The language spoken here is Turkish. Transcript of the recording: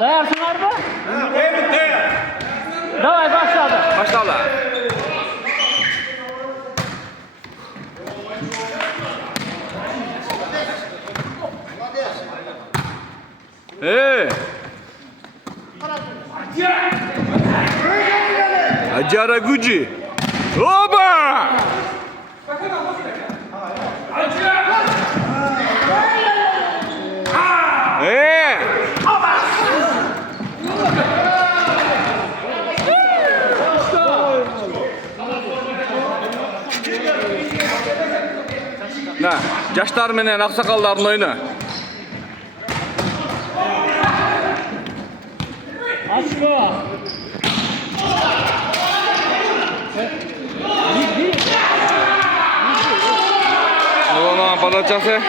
Dayarsınlar mı? Давай, başladı. Başla. Acara gücü. Oba! Na, Jashtar menен Aksakaldardын oyunu. Açma. Bolgon balachасы.